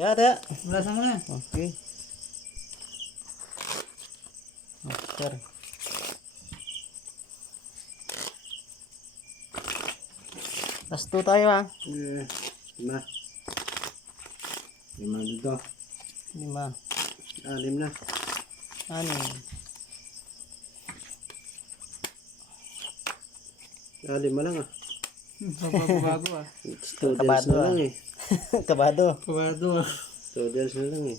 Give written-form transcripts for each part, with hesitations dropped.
Kaya, kaya. Bulasan mo na. Okay. Master. Last 2 tayo ha. Lima. Lima dito. 5. Anim na. 6. Lima lang ah. Bago ah. Students Kabado, na lang ah. eh. Kabado. Kabado ah. Students na lang eh.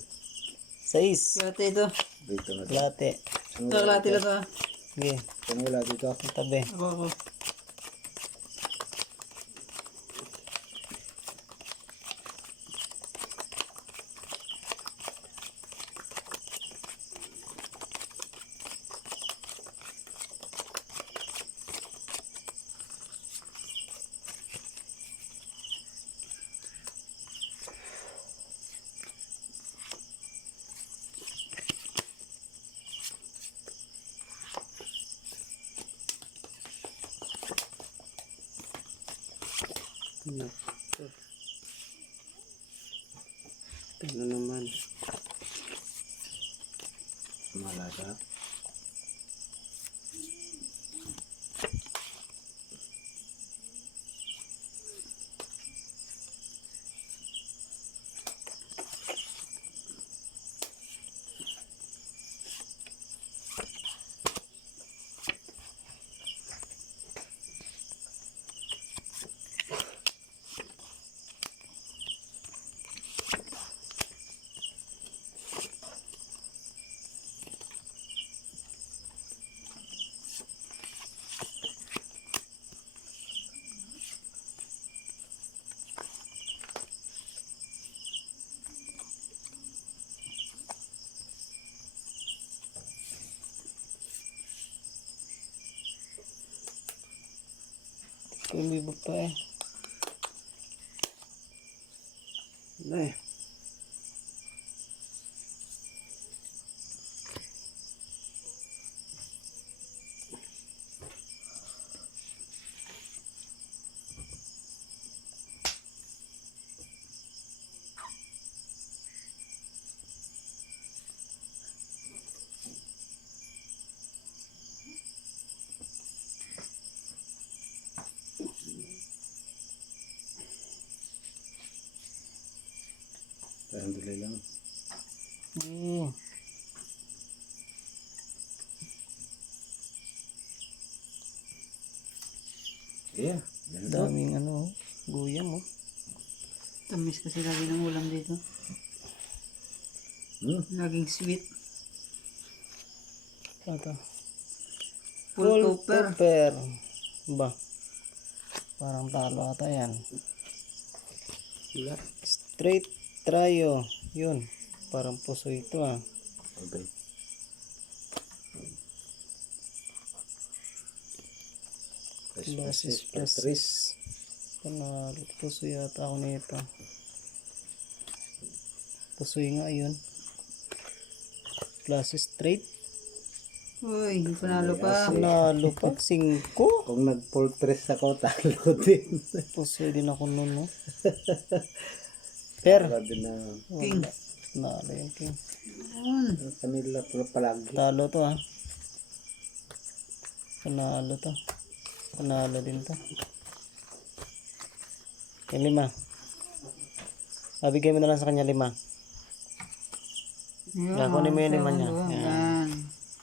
6. Kalate ito. Dito na. Late. Ito, kalate lang ito ah. Sige. Kung wala dito. Tabi. Ako. Ano naman? Malasa. Kumibo pa eh. Ay. Alhamdulillah lang. Yeah. Daming ano, guyam oh. Tamis kasi lagi ng ulam dito. Laging sweet. Ito. Full copper. Copper. Ba? Parang talo ata yan. Straight trio. Yun. Parang puso ito ah. Okay. Plus plus. Panalo. Puso yata ako nito. Pusoy nga yun. Plus straight. Uy, panalo pa. Panalo pa. 5. Kung nag-poltres ako, talo din. Pusoy din ako nun no. Per. Grabe na. King. Panalo yung king. Kanila palagi. Talo to ah. Panalo to. Panalo din to. Yung 5. Bigay mo na lang sa kanya 5. Yun, Kunin mo yung 5 niya. yan. Yan.